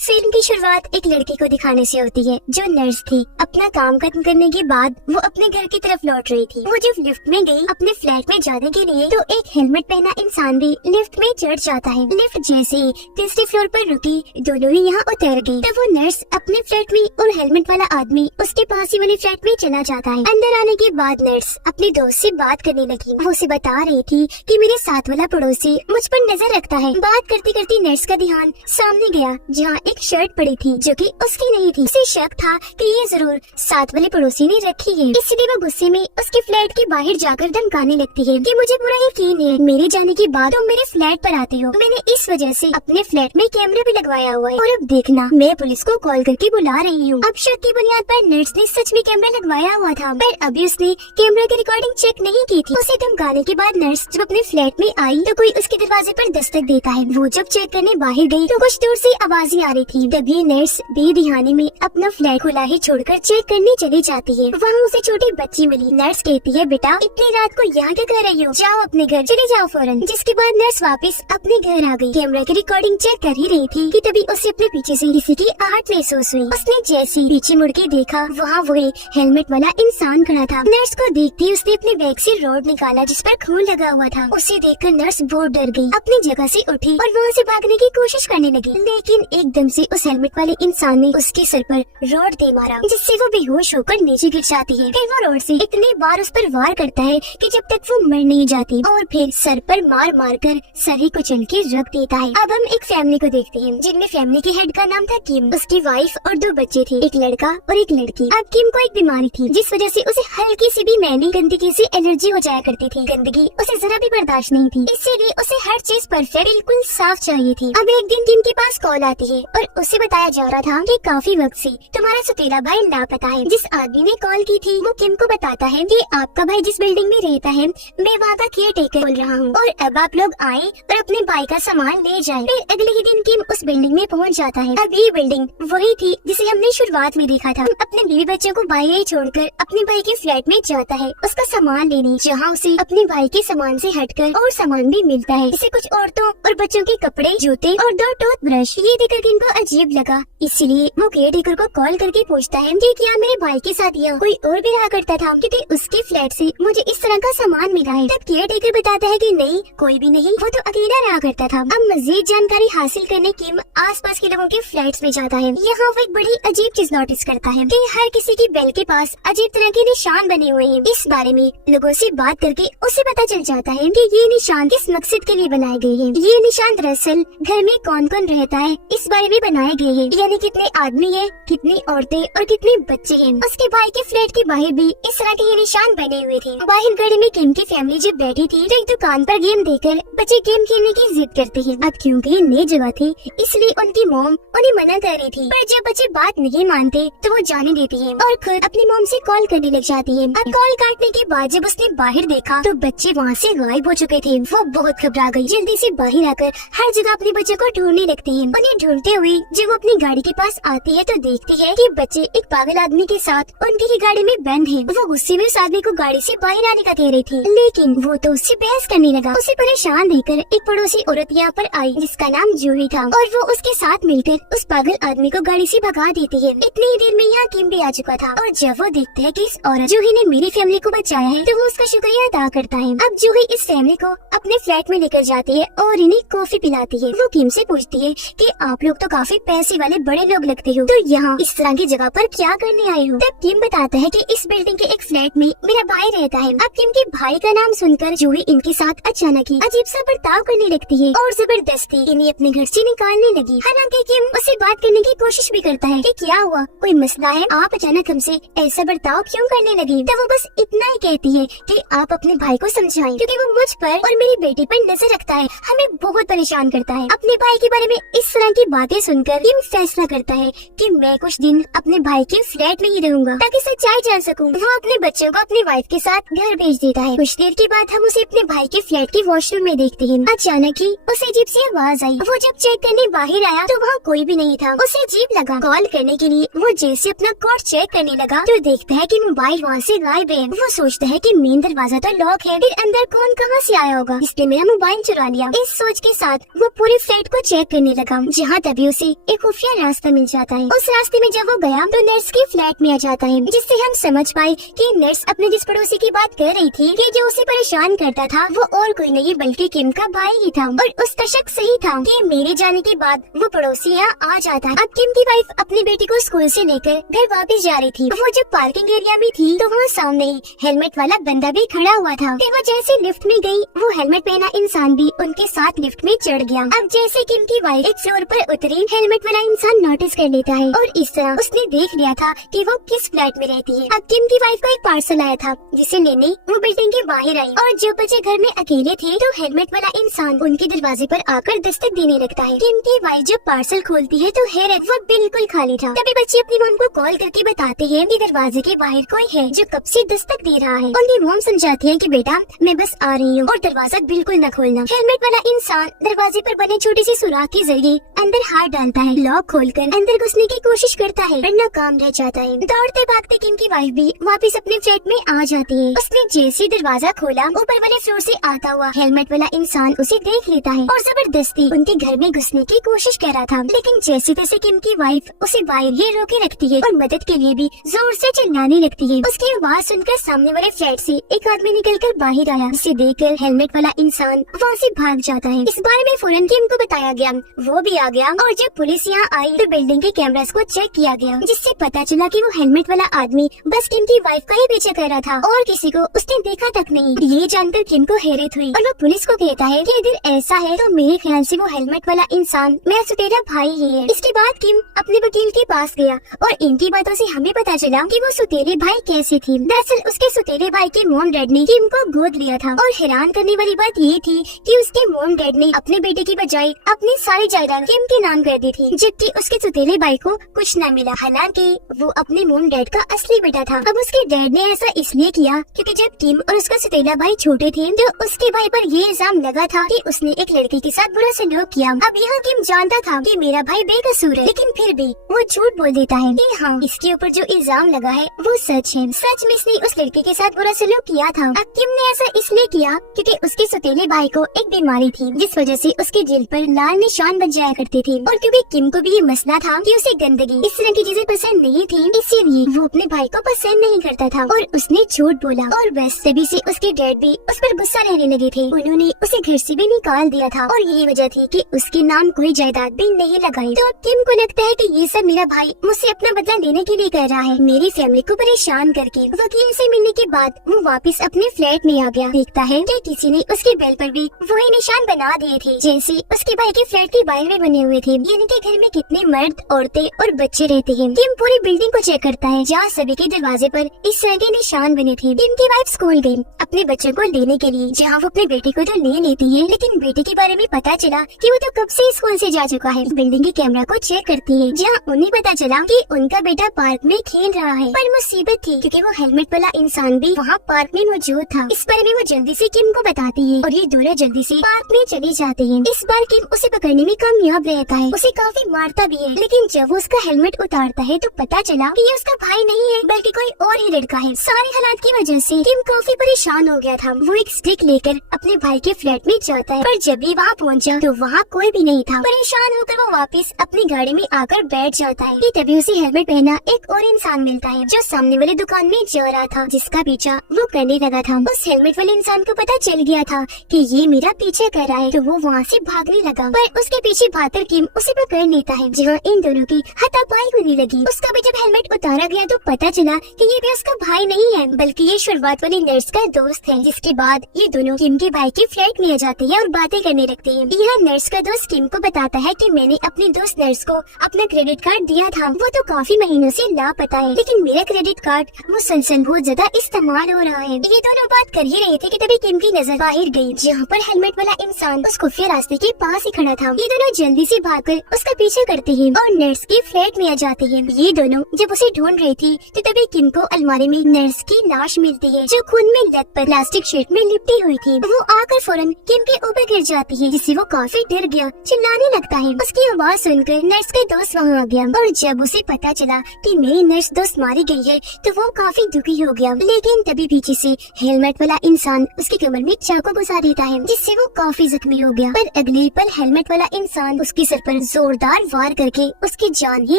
Film की शुरुआत एक लड़की को दिखाने से होती है जो नर्स थी। अपना काम खत्म करने के बाद वो अपने घर की तरफ लौट रही थी। वो जब लिफ्ट में गई अपने फ्लैट में जाने के लिए तो एक हेलमेट पहना इंसान भी लिफ्ट में चढ़ जाता है। लिफ्ट जैसे ही तीसरे फ्लोर पर रुकी, दोनों ही यहाँ उतर गई। तब वो नर्स अपने फ्लैट में और हेलमेट वाला आदमी उसके पास ही वाले फ्लैट में चला जाता है। अंदर आने के बाद नर्स अपने दोस्त से बात करने लगी। वो उसे बता रही थी कि मेरे साथ वाला पड़ोसी मुझ पर नजर रखता है। बात करते करते नर्स का ध्यान सामने गया जहाँ एक शर्ट पड़ी थी जो कि उसकी नहीं थी। उसे शक था कि ये जरूर साथ वाले पड़ोसी ने रखी है, इसलिए वो गुस्से में उसके फ्लैट के बाहर जाकर धमकाने लगती है कि मुझे पूरा यकीन है मेरे जाने के बाद तुम मेरे फ्लैट पर आते हो। मैंने इस वजह से अपने फ्लैट में कैमरा भी लगवाया हुआ है और अब देखना मैं पुलिस को कॉल करके बुला रही हूँ। अब शक की बुनियाद पर नर्स ने सच में कैमरा लगवाया हुआ था, पर अभी उसने कैमरा की रिकॉर्डिंग चेक नहीं की थी। उसे धमकाने के बाद नर्स जब अपने फ्लैट में आई तो कोई उसके दरवाजे पर दस्तक देता है। वो जब चेक करने बाहर गई तो कुछ दूर से आवाजें आ रही थी। तभी नर्स बेध्यानी में अपना फ्लैट खुला ही छोड़कर चेक करने चली जाती है। वहाँ उसे छोटी बच्ची मिली। नर्स कहती है, बेटा इतनी रात को यहाँ क्या कर रही हो, जाओ अपने घर चले जाओ फौरन। जिसके बाद नर्स वापस अपने घर आ गई। कैमरा की रिकॉर्डिंग चेक कर ही रही थी कि तभी उसे अपने पीछे से किसी की आहट महसूस हुई। उसने जैसे पीछे मुड़ के देखा, वहाँ वही हेलमेट वाला इंसान खड़ा था। नर्स को देखते उसने अपने बैग से रॉड निकाला जिस पर खून लगा हुआ था। उसे देखकर नर्स बहुत डर गई, अपनी जगह से उठी और वहाँ से भागने की कोशिश करने लगी, लेकिन एकदम से उस हेलमेट वाले इंसान ने उसके सर पर रॉड दे मारा जिससे वो बेहोश होकर नीचे गिर जाती है। फिर वो रॉड से इतनी बार उस पर वार करता है कि जब तक वो मर नहीं जाती और फिर सर पर मार मार कर सर ही कुचल के रख देता है। अब हम एक फैमिली को देखते हैं जिनमें फैमिली के हेड का नाम था किम, उसकी वाइफ और 2 बच्चे थे, एक लड़का और एक लड़की। अब किम को एक बीमारी थी जिस वजह से उसे हल्की सी भी मैली गंदगी से एलर्जी हो जाया करती थी। गंदगी उसे जरा भी बर्दाश्त नहीं थी, इसीलिए उसे हर चीज परफेक्ट बिल्कुल साफ चाहिए थी। अब एक दिन किम के पास कॉल आती है और उसे बताया जा रहा था कि काफी वक्त से तुम्हारा सतीला भाई लापता है। जिस आदमी ने कॉल की थी वो किम को बताता है कि आपका भाई जिस बिल्डिंग में रहता है मैं वहाँ का केयर टेकर बोल रहा हूँ और अब आप लोग आए और अपने भाई का सामान ले जाएं। फिर अगले ही दिन किम उस बिल्डिंग में पहुँच जाता है। अब ये बिल्डिंग वही थी जिसे हमने शुरुआत में देखा था। अपने बीवी बच्चों को बाहर छोड़कर अपने भाई के फ्लैट में जाता है उसका सामान लेने, जहाँ उसे अपने भाई के सामान से हटकर और सामान भी मिलता है, जैसे कुछ औरतों और बच्चों के कपड़े, जूते और 2 टूथब्रश। ये देखकर किम को अजीब लगा, इसलिए वो केयर टेकर को कॉल करके पूछता है कि क्या मेरे भाई के साथ यह कोई और भी रहा करता था, क्योंकि उसके फ्लैट से मुझे इस तरह का सामान मिला है। तब केयर टेकर बताता है कि नहीं, कोई भी नहीं, वो तो अकेला रहा करता था। अब मजीद जानकारी हासिल करने किम आसपास के लोगों के फ्लैट्स में जाता है। यहाँ वो एक बड़ी अजीब चीज नोटिस करता है कि हर किसी की बेल के पास अजीब तरह के निशान बने हुए हैं। इस बारे में लोगों से बात करके उसे पता चल जाता है कि ये निशान किस मकसद के लिए बनाए गए हैं। ये निशान दरअसल घर में कौन कौन रहता है इस बारे में बनाए गए हैं, यानी कितने आदमी है, कितनी औरतें और कितने बच्चे हैं। उसके भाई के फ्लैट के बाहर भी इस तरह के ये निशान बने हुए थे। बाहर गाड़ी में किम की फैमिली जब बैठी थी तो एक दुकान पर गेम देखकर बच्चे गेम खेलने की जिद करते हैं। अब क्योंकि ये नई जगह थी इसलिए उनकी मॉम उन्हें मना कर रही थी, पर जब बच्चे बात नहीं मानते तो वो जाने देती है और खुद अपनी मॉम से कॉल करने लग जाती है। अब कॉल काटने के बाद जब उसने बाहर देखा तो बच्चे वहाँ से गायब हो चुके थे। वो बहुत घबरा गई, जल्दी से बाहर आकर हर जगह अपने बच्चों को ढूंढने लगती है। उन्हें ढूंढते हुए जब वो अपनी गाड़ी के पास आती है तो देखती है कि बच्चे एक पागल आदमी के साथ उनकी ही गाड़ी में बंद है। वो गुस्से में उस आदमी को गाड़ी से बाहर आने का कह रही थी, लेकिन वो तो उससे बहस करने लगा। उसे परेशान देखकर एक पड़ोसी औरत यहाँ पर आई जिसका नाम जूही था और वो उसके साथ मिलकर उस पागल आदमी को गाड़ी से भगा देती है। इतनी ही देर में यहाँ किम भी आ चुका था और जब वो देखता है कि इस औरत जूही ने मेरी फैमिली को बचाया है तो वो उसका शुक्रिया अदा करता है। अब जूही इस फैमिली को अपने फ्लैट में लेकर जाती है और इन्हें कॉफी पिलाती है। वो किम से पूछती है कि आप लोग तो काफी पैसे वाले बड़े लोग लगते हो, तो यहाँ इस तरह की जगह पर क्या करने आए हो? तब किम बताता है कि इस बिल्डिंग के एक फ्लैट में मेरा भाई रहता है। अब किम के भाई का नाम सुनकर जूही इनके साथ अचानक ही अजीब सा बर्ताव करने लगती है और जबरदस्ती इन्हें अपने घर से निकालने लगी। हालांकि किम उससे बात करने की कोशिश भी करता है कि क्या हुआ, कोई मसला है, आप अचानक हमसे ऐसा बर्ताव क्यों करने लगी? तब वो बस इतना ही कहती है कि आप अपने भाई को समझाएं, क्योंकि वो मुझ पर और मेरी बेटी पर नजर रखता है, हमें बहुत परेशान करता है। अपने भाई के बारे में इस तरह की बातें सुनकर किम फैसला करता है कि मैं कुछ दिन अपने भाई के फ्लैट में ही रहूंगा ताकि सच्चाई जान सकूं। वो अपने बच्चों को अपनी वाइफ के साथ घर भेज देता है। कुछ देर के बाद हम उसे अपने भाई के फ्लैट के वॉशरूम में देखते हैं। अचानक ही उसे अजीब सी आवाज आई। वो जब चेक करने बाहर आया तो वहाँ कोई भी नहीं था। उसे अजीब लगा, कॉल करने के लिए वो जैसे अपना कोड चेक करने लगा तो देखता है कि मोबाइल वहाँ से गायब है। वो सोचता है कि मेन दरवाजा तो लॉक है, फिर अंदर कौन कहाँ से आया होगा, इसलिए मेरा मोबाइल चुरा लिया। इस सोच के साथ वो पूरे फ्लैट को चेक करने लगा, जहाँ तभी उसे एक खुफिया रास्ता मिल जाता है। उस रास्ते में जब वो गया तो नर्स के फ्लैट में आ जाता है, जिससे हम समझ पाए कि नर्स अपने जिस पड़ोसी की बात कर रही थी कि जो उसे परेशान करता था वो और कोई नहीं बल्कि किम का भाई ही था। और उसका शक सही था कि मेरे जाने के बाद वो पड़ोसी यहाँ आ जाता है। अब किम की वाइफ अपनी बेटी को स्कूल से लेकर घर वापस जा रही थी। वो जब पार्किंग एरिया में थी तो वहाँ सामने ही हेलमेट वाला बंदा भी खड़ा हुआ था। फिर वो जैसे लिफ्ट में गई, वो हेलमेट पहना इंसान भी उनके साथ लिफ्ट में चढ़ गया। अब जैसे किम की वाइफ एक फ्लोर पर उतरी, हेलमेट वाला इंसान नोटिस कर लेता है और इस तरह उसने देख लिया था कि वो किस फ्लैट में रहती है। अब किम की वाइफ का एक पार्सल आया था जिसे लेने वो बिल्डिंग के बाहर आई और जब बच्चे घर में अकेले थे तो हेलमेट वाला इंसान उनके दरवाजे पर आकर दस्तक देने लगता है। किम की वाइफ जब पार्सल खोलती है तो हैरत, वो बिल्कुल खाली था। तभी बच्चे अपनी मॉम को कॉल करके बताते हैं कि दरवाजे के बाहर कोई है जो कब से दस्तक दे रहा है। उनकी मॉम समझाती है कि बेटा मैं बस आ रही हूँ और दरवाजा बिल्कुल न खोलना। हेलमेट वाला इंसान दरवाजे पर बने छोटे से सुराख के जरिए अंदर हाथ डालता है, लॉक खोलकर अंदर घुसने की कोशिश करता है पर नाकाम रह जाता है। दौड़ते भागते किम की वाइफ भी वापस अपने फ्लैट में आ जाती है। उसने जैसे दरवाजा खोला, ऊपर वाले फ्लोर से आता हुआ हेलमेट वाला इंसान उसे देख लेता है और जबरदस्ती उनके घर में घुसने की कोशिश कर रहा था। लेकिन जैसे तैसे किम की वाइफ उसे बाहर ही रोके रखती है और मदद के लिए भी जोर से चिल्लाने लगती है। उसकी आवाज सुनकर सामने वाले फ्लैट से एक आदमी निकलकर बाहर आया। उसे देखकर हेलमेट वाला इंसान वहाँ से भाग जाता है। इस बारे में फौरन किम को बताया गया, वो भी आ गया और जब पुलिस यहाँ आई तो बिल्डिंग के कैमरास को चेक किया गया, जिससे पता चला कि वो हेलमेट वाला आदमी बस किम की वाइफ का ही पीछा कर रहा था और किसी को उसने देखा तक नहीं। ये जानकर किम को हैरत हुई और वो पुलिस को कहता है कि अगर ऐसा है तो मेरे ख्याल से वो हेलमेट वाला इंसान मेरा सुतेरा भाई ही है। इसके बाद किम अपने वकील के पास गया और इनकी बातों से हमें पता चला कि वो सुतेरे भाई कैसे थी। दरअसल उसके सुतेरे भाई के मॉम डैड ने किम को गोद लिया था और हैरान करने वाली बात ये थी कि उसके मॉम डैड ने अपने बेटे की बजाय अपनी सारी जायदाद किम के नाम कर दी थी, जबकि उसके सुतेरे भाई को कुछ न मिला। हालांकि वो अपने मॉम डैड का असली बेटा था। अब उसके डैड ने ऐसा इसलिए किया क्योंकि जब किम और उसका सुतेला भाई छोटे थे तो उसके भाई पर ये इल्जाम लगा था कि उसने एक लड़की के साथ बुरा सलूक किया। अब यहाँ किम जानता था कि मेरा भाई बेकसूर है, लेकिन फिर भी वो झूठ बोल देता है कि हाँ इसके ऊपर जो इल्जाम लगा है वो सच है। सच में इसने उस लड़की के साथ बुरा सलूक किया था। अब किम ने ऐसा इसलिए किया क्योंकि उसके सुतेले भाई को एक बीमारी थी जिस वजह से उसके दिल पर लाल निशान बन जाया करते थे और क्योंकि किम को भी ये मसला था कि उसे गंदगी इस तरह की चीजें पसंद नहीं थी, इसीलिए वो अपने भाई को पसंद नहीं करता था और उसने झूठ बोला। और बस तभी से उसके डैड भी उस पर गुस्सा रहने लगे थे। उन्होंने उसे घर से भी निकाल दिया था और यही वजह थी कि उसके नाम कोई जायदाद भी नहीं लगाई। तो अब किम को लगता है कि ये सब मेरा भाई मुझसे अपना बदला लेने के लिए कर रहा है, मेरी फैमिली को परेशान करके। वकील से मिलने के बाद वो वापस अपने फ्लैट में आ गया। देखता है कि किसी ने उसके बेल पर भी वही निशान बना दिए थे जैसे उसके भाई के फ्लैट के बाहर में बने हुए थे, यानी कि घर में कितने मर्द, औरतें और बच्चे रहते हैं। किम पूरी बिल्डिंग को चेक करता है जहाँ सभी के दरवाजे पर इस तरह के निशान बने थे। किम की वाइफ स्कूल गई अपने बच्चों को लेने के लिए, जहाँ वो अपने बेटे को तो ले लेती है, लेकिन बेटे के बारे में पता चला कि वो तो कब से स्कूल से जा चुका है। बिल्डिंग के कैमरा को चेक करती है जहाँ उन्हें पता चला कि उनका बेटा पार्क में खेल रहा है। पर मुसीबत थी क्योंकि वो हेलमेट वाला इंसान भी वहाँ पार्क में मौजूद था। इस बारे में वो जल्दी से किम को बताती है और ये दोनों जल्दी से पार्क में चले जाते हैं। इस बार किम उसे पकड़ने में कामयाब रहता है, उसे काफी मारता भी है, लेकिन जब वो उसका हेलमेट उतारता है तो पता चला कि ये उसका भाई नहीं है बल्कि कोई और ही लड़का है। सारे हालात की वजह से किम काफी परेशान हो गया था। वो एक स्टिक लेकर अपने भाई के फ्लैट में जाता है, पर जब भी वहाँ पहुँचा तो वहाँ कोई भी नहीं था। परेशान होकर वो वापस अपनी गाड़ी में आकर बैठ जाता है कि तभी उसे हेलमेट पहना एक और इंसान मिलता है जो सामने वाली दुकान में जा रहा था, जिसका पीछा वो करने लगा था। उस हेलमेट वाले इंसान को पता चल गया था कि ये मेरा पीछे कर रहा है, तो वो वहाँ से भागने लगा, पर उसके पीछे भागकर किम उसे पकड़ लेता है, जहाँ इन दोनों की हाथापाई होने लगी। उसका भी जब हेलमेट उतारा गया तो पता चला कि ये भी उसका भाई नहीं है बल्कि ये शुरुआत वाली नर्स का दोस्त है। जिसके बाद ये दोनों किम के भाई के फ्लैट में आ जाते हैं और बातें करने लगते हैं। यह नर्स का दोस्त किम को बताता है कि मैंने अपनी दोस्त नर्स को अपना क्रेडिट कार्ड दिया था, वो तो काफी महीनों से लापता है, लेकिन मेरा क्रेडिट कार्ड मुसलसल बहुत ज्यादा इस्तेमाल हो रहा है। ये दोनों बात कर ही रहे थे कि तभी किम की नजर बाहर गई, जहाँ पर हेलमेट वाला इंसान उस खुफिया रास्ते के पास ही खड़ा था। ये दोनों जल्दी से भागकर उसका पीछे करते हैं और नर्स के फ्लैट में आ जाते हैं। ये दोनों जब उसे ढूंढ रही थी तो तभी किम को अलमारी में नर्स की लाश मिलती है जो खून में लथपथ प्लास्टिक शीट में लिपटी हुई थी। वो आकर फौरन किम के ऊपर गिर जाती है, जिससे वो काफी डर गया, चिल्लाने लगता है। उसकी आवाज सुनकर नर्स का दोस्त वहाँ आ गया और जब उसे पता चला कि मेरी नर्स दोस्त मारी गई है तो वो काफी दुखी हो गया। लेकिन तभी पीछे से हेलमेट वाला इंसान उसकी कमर में चाकू घुसा देता है, जिससे वो काफी जख्मी हो गया। पर अगले पल हेलमेट वाला इंसान उसके सर पर जोरदार वार करके उसकी जान ही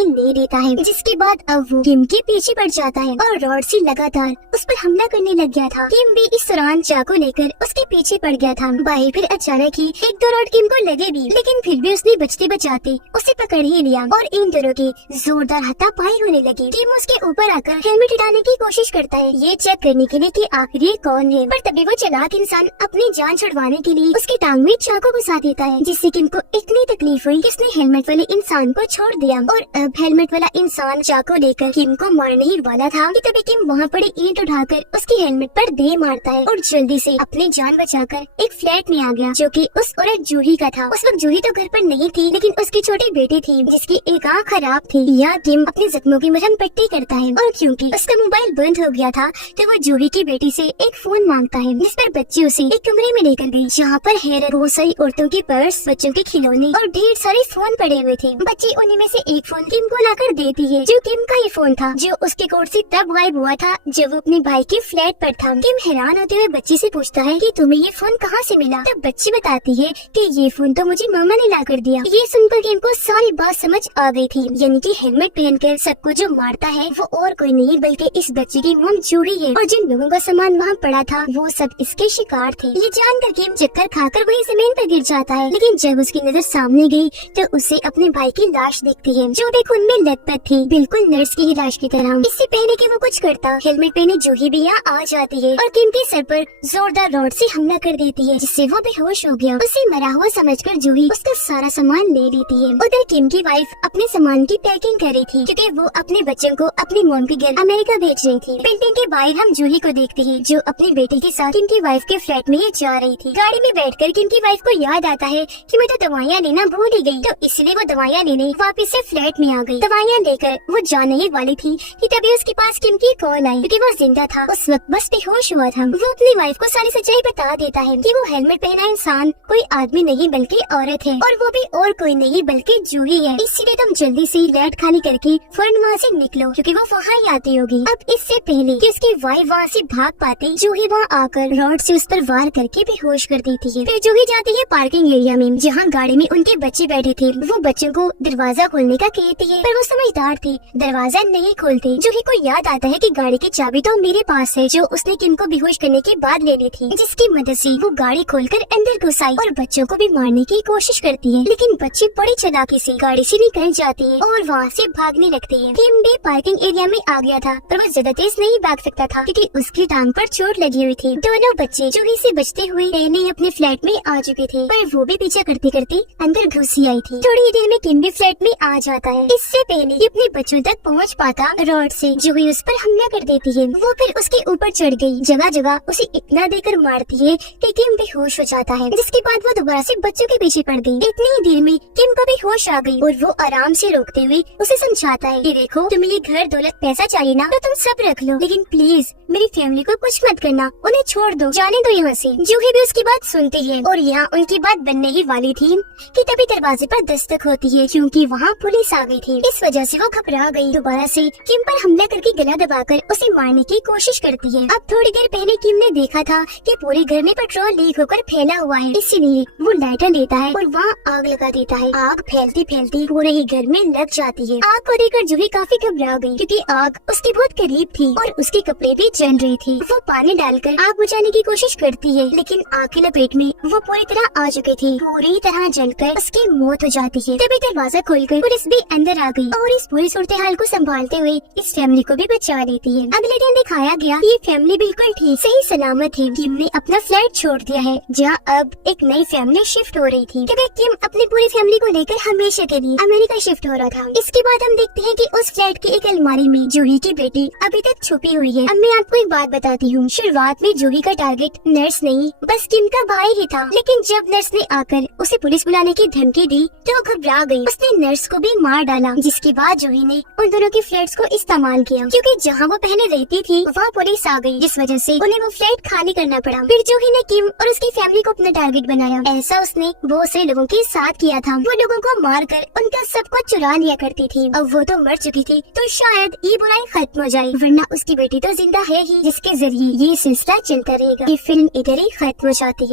ले लेता है, जिसके बाद अब वो किम के पीछे पड़ जाता है और रॉड से लगातार उस पर हमला करने लग गया था। किम भी इस दौरान चाकू लेकर उसके पीछे पड़ गया था। भाई फिर अचानक ही एक दो रॉड किम को लगे भी, लेकिन फिर भी उसने बचते बचाते उसे पकड़ ही लिया और इन दोनों की जोरदार हाथापाई होने लगी। किम उसके ऊपर आकर हेलमेट हटाने की कोशिश करता है, ये चेक करने के लिए कि आखिर ये कौन है, पर तभी वो चालाक इंसान अपनी जान छुड़वाने के लिए उसकी टांग में चाकू घुसा देता है, जिससे किम को इतनी तकलीफ हुई कि उसने हेलमेट वाले इंसान को छोड़ दिया। और अब हेलमेट वाला इंसान चाकू लेकर किम को मारने ही वाला था कि तभी किम वहाँ पड़े ईंट उठाकर उसकी हेलमेट पर दे मारता है और जल्दी से अपनी जान बचाकर एक फ्लैट में आ गया, जो कि उस औरत जूही का था। उस वक्त जूही तो घर पर नहीं थी, लेकिन उसकी छोटी बेटी थी जिसकी एक आँख खराब थी। यहाँ किम अपने जख्मों की मरहम पट्टी करता है और क्योंकि उसका मोबाइल बंद हो गया था तो वो जूही की बेटी से एक फोन मांगता है, जिस पर बच्ची उसे एक कमरे में लेकर गई, जहाँ पर हैरत बहुत सारी औरतों के पर्स, बच्चों के खिलौने और ढेर सारे फोन पड़े हुए थे। बच्ची उन्हीं में से एक फोन किम को लाकर देती है, जो किम का ही फोन था, जो उसके कोट से तब गायब हुआ था जब वो अपने भाई के फ्लैट पर था। किम हैरान होते हुए बच्ची से पूछता है कि तुम्हें ये फोन कहाँ से मिला? तब बच्ची बताती है कि ये फोन तो मुझे मामा ने ला कर दिया। ये सुनकर किम को सारी बात समझ आ गई थी, यानी कि हेलमेट पहनकर सबको जो मारता है वो और कोई नहीं बल्कि इस बच्चे की मॉम जूही है, और जिन लोगों का सामान वहाँ पड़ा था वो सब इसके शिकार थे। ये जानकर किम चक्कर खाकर वही जमीन पर गिर जाता है, लेकिन जब उसकी नजर सामने गई तो उसे अपने भाई की लाश दिखती है, जो भी खून में लथपथ थी, बिल्कुल नर्स की ही लाश की तरह। इससे पहले कि वो कुछ करता, हेलमेट पहने जूही भी यहाँ आ जाती है और किम के सर पर जोरदार रॉड से हमला कर देती है, जिससे वो बेहोश हो गया। उसे मरा हुआ समझकर जूही उसका सारा सामान ले लेती है। उधर किम की वाइफ अपने सामान की पैकिंग कर रही थी, क्योंकि वो अपने बच्चों को अपनी मॉम के घर अमेरिका भेज रही थी। बिल्डिंग के बाहर हम जूही को देखते हैं, जो अपनी बेटी के साथ किम की वाइफ के फ्लैट में ये जा रही थी। गाड़ी में बैठकर किम की वाइफ को याद आता है कि मैं तो दवाइयाँ लेना भूल ही गई, तो इसलिए वो दवाइयाँ लेने वापस से फ्लैट में आ गई। दवाइयाँ लेकर वो जाने ही वाली थी कि तभी उसके पास किम की कॉल आई, क्योंकि वो जिंदा था, उस वक्त बस बेहोश हुआ था। वो अपनी वाइफ को सारी सच्चाई बता देता है कि वो हेलमेट पहना इंसान कोई आदमी नहीं बल्कि औरत है, और वो भी और कोई नहीं बल्कि जूही है। इसीलिए तुम जल्दी से फ्लैट खाली करके फौरन वहाँ से निकलो, क्योंकि वो वहाँ ही आती होगी। अब इससे पहले कि उसकी वाइफ वहाँ से भाग पाती, जूही वहाँ आकर रॉड से उस पर वार करके बेहोश कर देती है। फिर जूही जाती है पार्किंग एरिया में, जहाँ गाड़ी में उनके बच्चे बैठे थे। वो बच्चों को दरवाजा खोलने का कहती है, पर वो समझदार थी, दरवाजा नहीं खोलते। जूही को याद आता है कि गाड़ी की चाबी तो मेरे पास है, जो उसने किम को बेहोश करने के बाद ले ली थी, जिसकी मदद से वो गाड़ी खोलकर अंदर घुस आई और बच्चों को भी मारने की कोशिश करती है, लेकिन बच्चे बड़ी चालाकी से गाड़ी से निकल जाती है और वहाँ से भागने लगती है। किम भी पार्किंग एरिया में आ गया था, पर वो ज्यादा तेज नहीं भाग सकता था, क्योंकि उसकी टांग पर चोट लगी हुई थी। दोनों बच्चे जूही से बचते हुए पहले ही अपने फ्लैट में आ चुके थे, पर वो भी पीछे करते करते अंदर घुस ही आई थी। थोड़ी देर में किम भी फ्लैट में आ जाता है। इससे पहले कि अपने बच्चों तक पहुँच पाता, रॉड से जूही उस पर हमला कर देती है। वो फिर उसके ऊपर चढ़ गई, जगह जगह उसे इतना देकर मारती है कि किम बेहोश हो जाता है, जिसके बाद वो दोबारा से बच्चों के पीछे पड़ गई। इतनी ही देर में किम को भी होश आ गई और वो आराम से रोकते हुए उसे समझाता है कि देखो, तुम्हें ये घर दौलत पैसा चाहिए ना, तो तुम सब रख लो, लेकिन प्लीज मेरी फैमिली को कुछ मत करना, उन्हें छोड़ दो, जाने दो यहाँ से। जूही भी उसकी बात सुनती है और यहाँ उनकी बात बनने ही वाली थी कि तभी दरवाजे पर दस्तक होती है, क्योंकि वहाँ पुलिस आ गई थी। इस वजह से वो घबरा गई, दोबारा से किम पर हमला करके गला दबाकर उसे मारने की कोशिश करती है। अब थोड़ी देर पहले किम ने देखा था कि पूरे घर में पेट्रोल लीक होकर फैला हुआ है, इसीलिए वो लाइटर लेता है और वहाँ आग लगा देता है। आग फैलती फैलती पूरे ही घर में लग जाती है। आग को देखकर जूही काफी घबरा गई, क्योंकि आग उसके बहुत करीब थी और उसके कपड़े भी जल रही थी। वो पानी डालकर आग बुझाने की कोशिश करती है, लेकिन आग की लपेट में वो पूरी तरह आ चुकी थी, पूरी तरह जलकर उसकी मौत हो जाती है। तभी दरवाजा खोलकर पुलिस भी अंदर आ गई और इस पूरी सूरत हाल को संभालते हुए इस फैमिली को भी बचा लेती है। अगले दिन दिखाया गया ये फैमिली बिल्कुल ठीक सही सलामत है। किम ने अपना फ्लैट छोड़ दिया है, जहाँ अब एक नई फैमिली शिफ्ट हो रही थी, क्योंकि किम अपनी पूरी फैमिली को लेकर हमेशा के लिए अमेरिका शिफ्ट हो रहा था। इसके बाद हम देखते हैं कि उस फ्लैट की एक अलमारी में जूही की बेटी अभी तक छुपी हुई है। अब मैं आपको एक बात बताती हूँ, शुरुआत में जूही का टारगेट नर्स नहीं बस किम का भाई ही था, लेकिन जब नर्स ने आकर उसे पुलिस बुलाने की धमकी दी तो वो घबरा गई। उसने नर्स को भी मार डाला, जिसके बाद जूही ने उन दोनों के फ्लैट्स को इस्तेमाल किया, क्योंकि जहाँ वो पहले रहती थी वहाँ पुलिस आ गई, जिस वजह से उन्हें वो फ्लैट खाली करना पड़ा। फिर जूही ने किम और उसकी फैमिली को अपना टारगेट बनाया। ऐसा उसने बहुत से लोगों के साथ किया था। वो लोगों को मार कर उनका सब कुछ चुरा लिया करती थी। अब वो तो मर चुकी थी, तो शायद ये बुराई खत्म हो जाए, वरना उसकी बेटी तो जिंदा है ही, जिसके जरिए ये सिलसिला चलता रहेगा। ये फिल्म इधर ही खत्म हो जाती है।